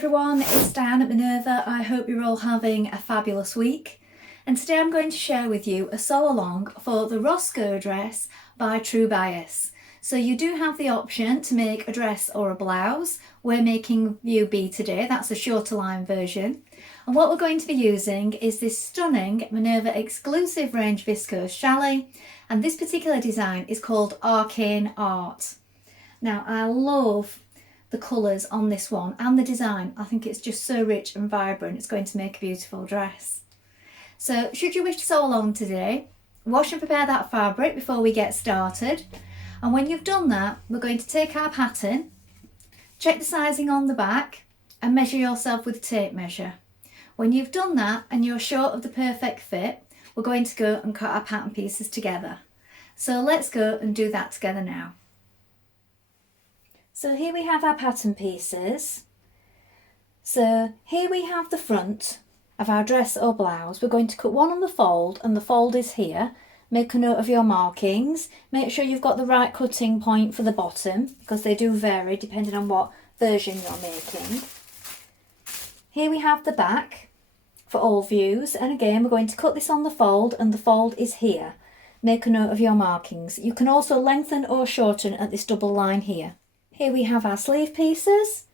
everyone, it's Diane at Minerva. I hope you're all having a fabulous week. And today I'm going to share with you a sew along for the Roscoe Dress by True Bias. So you do have the option to make a dress or a blouse. We're making View B today, that's a shorter line version. And what we're going to be using is this stunning Minerva exclusive range viscose challis, and this particular design is called Arcane Art. Now I love the colours on this one and the design. I think it's just so rich and vibrant. It's going to make a beautiful dress. So should you wish to sew along today, wash and prepare that fabric before we get started. And when you've done that, we're going to take our pattern, check the sizing on the back and measure yourself with a tape measure. When you've done that and you're sure of the perfect fit, we're going to go and cut our pattern pieces together. So let's go and do that together now. So here we have our pattern pieces. So here we have the front of our dress or blouse. We're going to cut one on the fold, and the fold is here. Make a note of your markings. Make sure you've got the right cutting point for the bottom, because they do vary depending on what version you're making. Here we have the back for all views, and again we're going to cut this on the fold, and the fold is here. Make a note of your markings. You can also lengthen or shorten at this double line here. Here we have our sleeve pieces.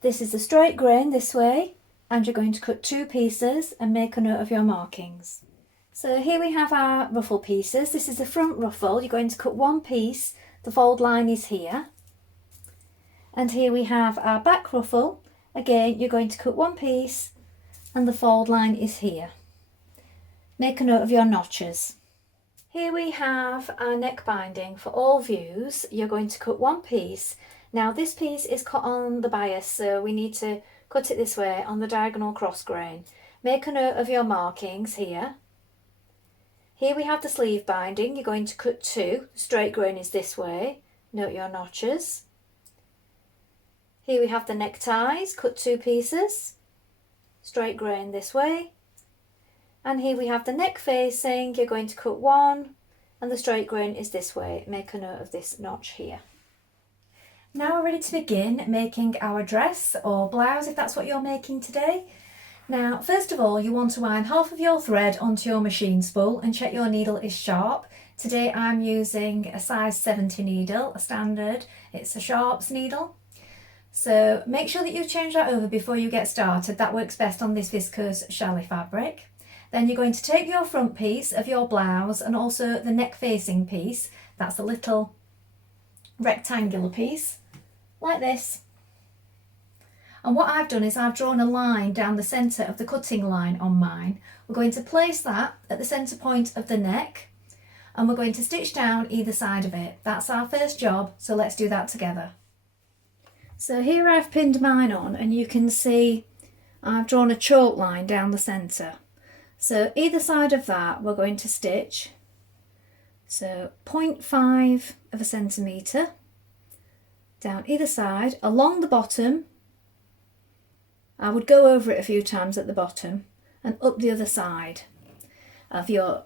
This is a straight grain this way, and you're going to cut two pieces and make a note of your markings. So here we have our ruffle pieces. This is the front ruffle. You're going to cut one piece. The fold line is here. And here we have our back ruffle. Again, you're going to cut one piece and the fold line is here. Make a note of your notches. Here we have our neck binding for all views. You're going to cut one piece. Now this piece is cut on the bias, so we need to cut it this way on the diagonal cross grain. Make a note of your markings here. Here we have the sleeve binding. You're going to cut two. Straight grain is this way. Note your notches. Here we have the neckties. Cut two pieces. Straight grain this way. And here we have the neck facing. You're going to cut one, and the straight grain is this way. Make a note of this notch here. Now we're ready to begin making our dress or blouse, if that's what you're making today. Now, first of all, you want to wind half of your thread onto your machine spool and check your needle is sharp. Today I'm using a size 70 needle, a standard. It's a Sharps needle. So make sure that you change that over before you get started. That works best on this viscose challis fabric. Then you're going to take your front piece of your blouse and also the neck facing piece. That's the little rectangular piece, like this. And what I've done is I've drawn a line down the centre of the cutting line on mine. We're going to place that at the centre point of the neck, and we're going to stitch down either side of it. That's our first job, so let's do that together. So here I've pinned mine on, and you can see I've drawn a chalk line down the centre. So either side of that we're going to stitch, so 0.5 of a centimetre down either side. Along the bottom, I would go over it a few times at the bottom and up the other side of your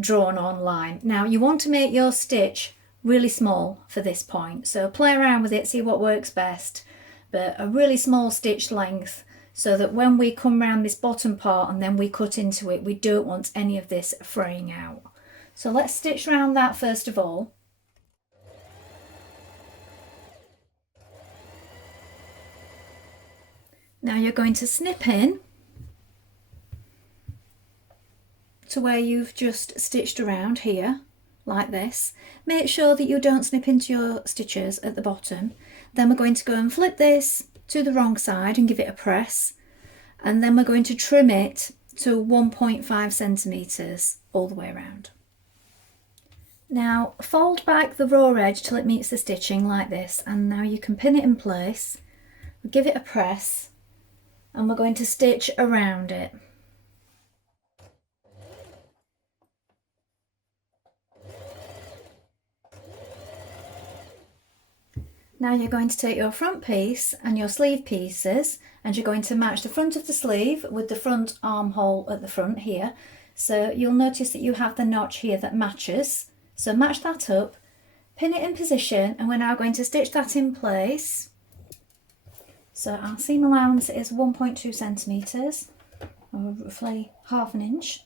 drawn on line. Now you want to make your stitch really small for this point, so play around with it, see what works best, but a really small stitch length, so that when we come round this bottom part and then we cut into it, we don't want any of this fraying out. So let's stitch around that first of all. Now you're going to snip in to where you've just stitched around here, like this. Make sure that you don't snip into your stitches at the bottom. Then we're going to go and flip this to the wrong side and give it a press. And then we're going to trim it to 1.5 centimetres all the way around. Now fold back the raw edge till it meets the stitching like this, and now you can pin it in place, give it a press, and we're going to stitch around it. Now you're going to take your front piece and your sleeve pieces, and you're going to match the front of the sleeve with the front armhole at the front here. So you'll notice that you have the notch here that matches. So match that up, pin it in position, and we're now going to stitch that in place. So our seam allowance is 1.2 centimetres, or roughly half an inch.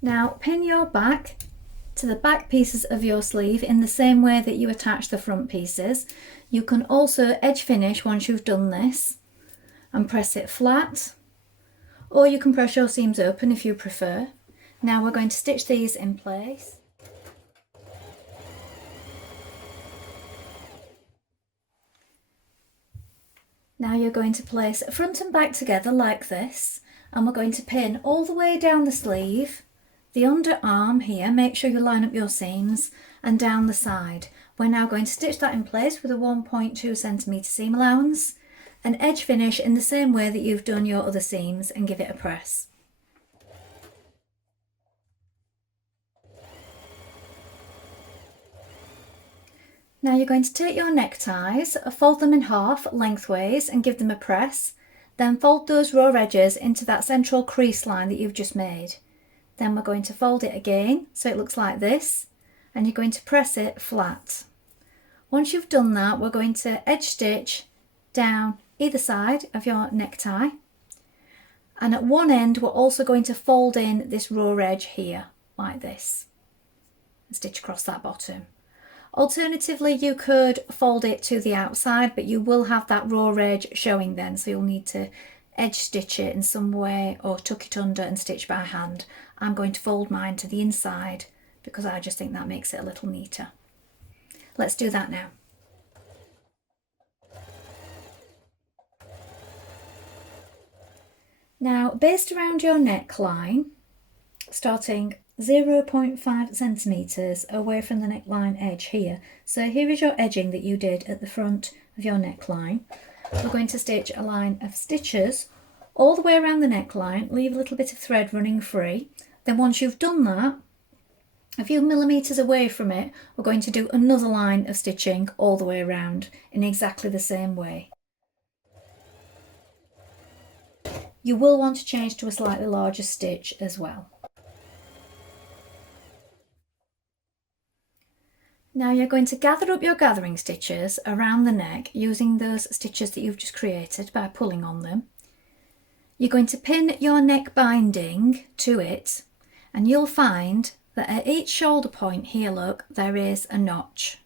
Now pin your back to the back pieces of your sleeve in the same way that you attach the front pieces. You can also edge finish once you've done this and press it flat, or you can press your seams open if you prefer. Now we're going to stitch these in place. Now you're going to place front and back together like this, and we're going to pin all the way down the sleeve, the underarm here, make sure you line up your seams, and down the side. We're now going to stitch that in place with a 1.2 centimetre seam allowance and edge finish in the same way that you've done your other seams and give it a press. Now you're going to take your neckties, fold them in half lengthways and give them a press, then fold those raw edges into that central crease line that you've just made. Then we're going to fold it again so it looks like this, and you're going to press it flat. Once you've done that, we're going to edge stitch down either side of your necktie, and at one end we're also going to fold in this raw edge here like this and stitch across that bottom. Alternatively, you could fold it to the outside, but you will have that raw edge showing then, so you'll need to edge stitch it in some way or tuck it under and stitch by hand. I'm going to fold mine to the inside because I just think that makes it a little neater. Let's do that now. Now, based around your neckline, starting 0.5 centimetres away from the neckline edge here. So here is your edging that you did at the front of your neckline. We're going to stitch a line of stitches all the way around the neckline, leave a little bit of thread running free. Then once you've done that, a few millimetres away from it, we're going to do another line of stitching all the way around in exactly the same way. You will want to change to a slightly larger stitch as well. Now you're going to gather up your gathering stitches around the neck using those stitches that you've just created by pulling on them. You're going to pin your neck binding to it, and you'll find that at each shoulder point here, look, there is a notch.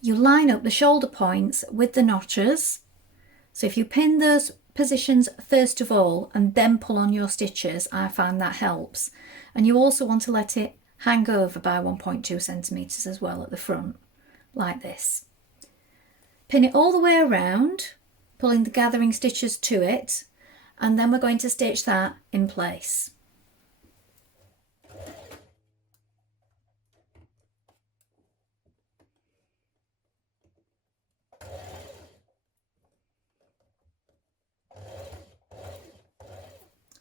You line up the shoulder points with the notches. So if you pin those positions first of all and then pull on your stitches, I find that helps. And you also want to let it hang over by 1.2 centimetres as well at the front, like this. Pin it all the way around, pulling the gathering stitches to it, and then we're going to stitch that in place.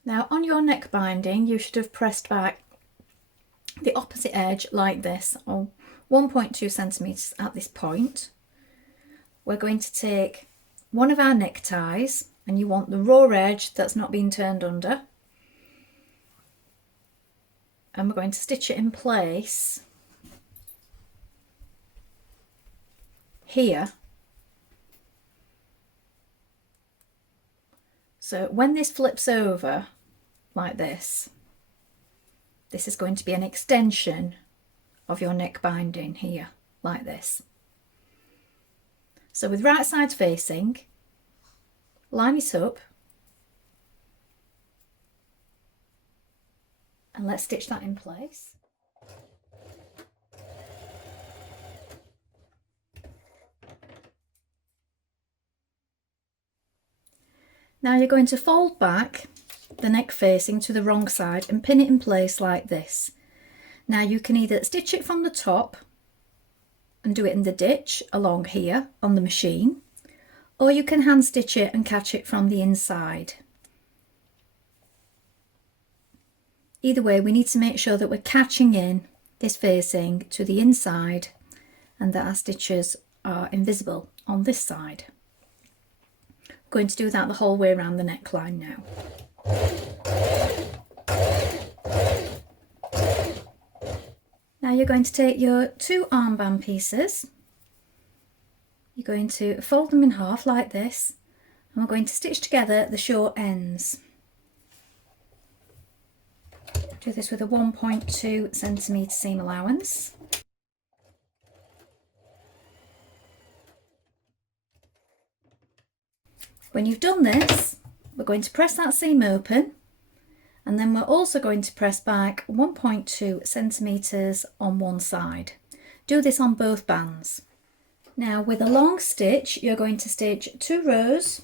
Now on your neck binding, you should have pressed back the opposite edge like this, or 1.2 centimetres at this point. We're going to take one of our neckties, and you want the raw edge that's not been turned under, and we're going to stitch it in place here. So when this flips over like this, this is going to be an extension of your neck binding here, like this. So with right sides facing, line it up, and let's stitch that in place. Now you're going to fold back the neck facing to the wrong side and pin it in place like this. Now you can either stitch it from the top and do it in the ditch along here on the machine, or you can hand stitch it and catch it from the inside. Either way, we need to make sure that we're catching in this facing to the inside and that our stitches are invisible on this side. I'm going to do that the whole way around the neckline now. Now you're going to take your 2 armband pieces, you're going to fold them in half like this, and we're going to stitch together the short ends. Do this with a 1.2 centimetre seam allowance. When you've done this, we're going to press that seam open, and then we're also going to press back 1.2 centimetres on one side. Do this on both bands. Now with a long stitch, you're going to stitch 2 rows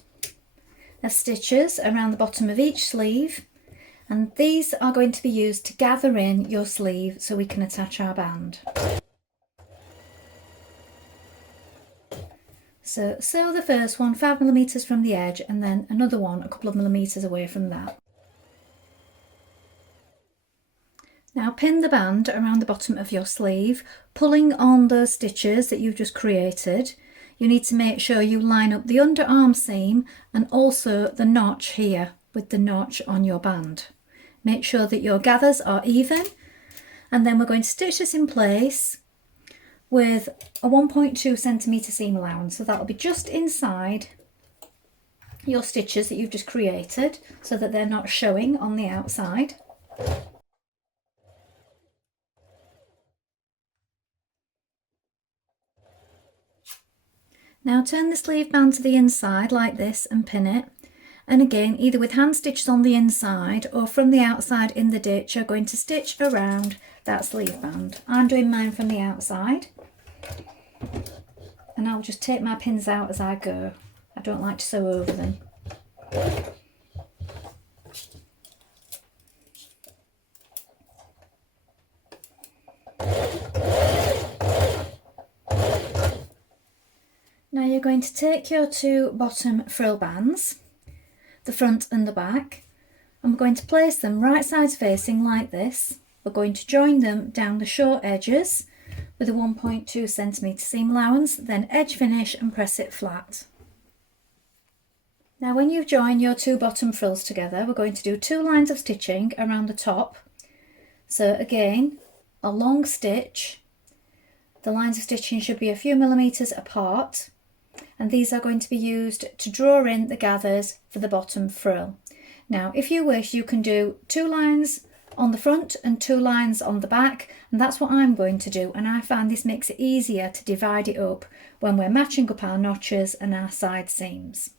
of stitches around the bottom of each sleeve, and these are going to be used to gather in your sleeve so we can attach our band. So sew the first one 5mm from the edge, and then another one a couple of millimetres away from that. Now pin the band around the bottom of your sleeve, pulling on those stitches that you've just created. You need to make sure you line up the underarm seam and also the notch here with the notch on your band. Make sure that your gathers are even, and then we're going to stitch this in place with a 1.2 centimetre seam allowance. So that'll be just inside your stitches that you've just created so that they're not showing on the outside. Now turn the sleeve band to the inside like this and pin it. And again, either with hand stitches on the inside or from the outside in the ditch, you're going to stitch around that sleeve band. I'm doing mine from the outside, and I'll just take my pins out as I go. I don't like to sew over them. Now you're going to take your 2 bottom frill bands, the front and the back, and we're going to place them right sides facing like this. We're going to join them down the short edges with a 1.2 centimetre seam allowance, then edge finish and press it flat. Now when you've joined your 2 bottom frills together, we're going to do 2 lines of stitching around the top. So again, a long stitch. The lines of stitching should be a few millimetres apart, and these are going to be used to draw in the gathers for the bottom frill. Now if you wish, you can do 2 lines on the front and 2 lines on the back, and that's what I'm going to do, and I find this makes it easier to divide it up when we're matching up our notches and our side seams.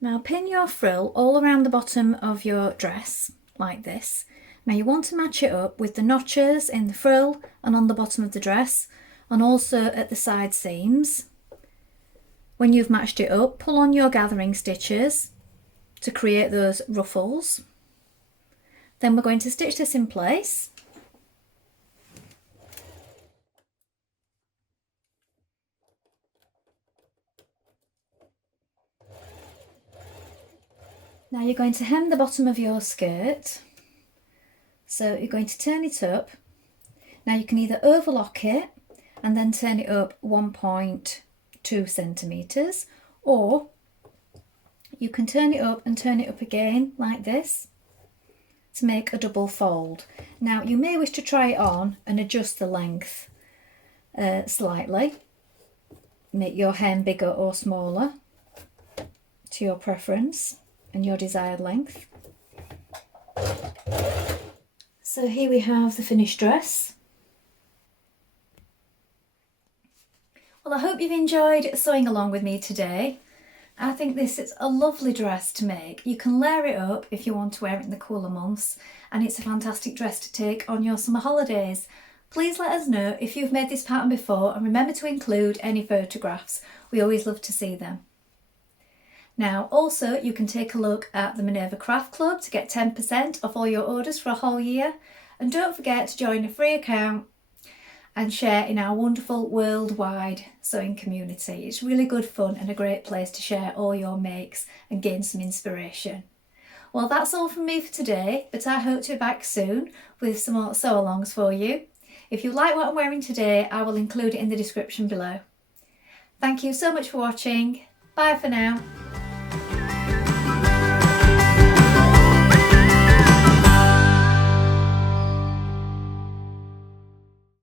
Now pin your frill all around the bottom of your dress like this. Now you want to match it up with the notches in the frill and on the bottom of the dress, and also at the side seams. When you've matched it up, pull on your gathering stitches to create those ruffles. Then we're going to stitch this in place. Now you're going to hem the bottom of your skirt. So you're going to turn it up. Now you can either overlock it and then turn it up 1.2 centimetres, or you can turn it up and turn it up again like this to make a double fold. Now you may wish to try it on and adjust the length slightly. Make your hem bigger or smaller to your preference and your desired length. So here we have the finished dress. Well, I hope you've enjoyed sewing along with me today. I think this is a lovely dress to make. You can layer it up if you want to wear it in the cooler months, and it's a fantastic dress to take on your summer holidays. Please let us know if you've made this pattern before, and remember to include any photographs. We always love to see them. Now also you can take a look at the Minerva Craft Club to get 10% off all your orders for a whole year, and don't forget to join a free account and share in our wonderful worldwide sewing community. It's really good fun and a great place to share all your makes and gain some inspiration. Well, that's all from me for today, but I hope to be back soon with some more sew-alongs for you. If you like what I'm wearing today, I will include it in the description below. Thank you so much for watching. Bye for now.